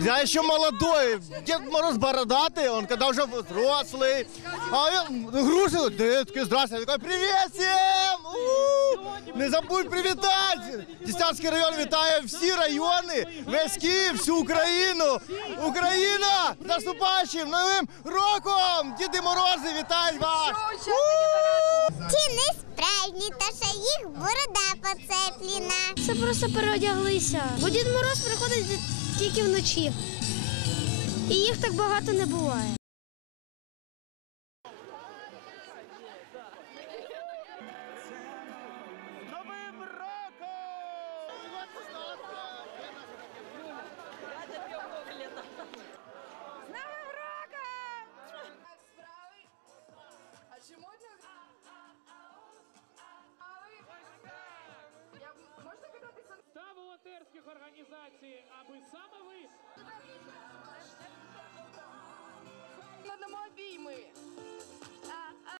Я еще молодой. Дед Мороз бородатый, он когда уже взрослый. А я грузил, детки, здравствуйте. Я такой, привет всем! У! Не забудь привітати! Дістянський район вітає всі райони, весь Київ, всю Україну. Україна! з Наступаючим новим роком! Діди Морози, вітають вас! Ті не справжні, та ще їх борода поцеплена. Це просто переодяглися. Бо Дід Мороз приходить тільки вночі. І їх так багато не буває. Новим роком!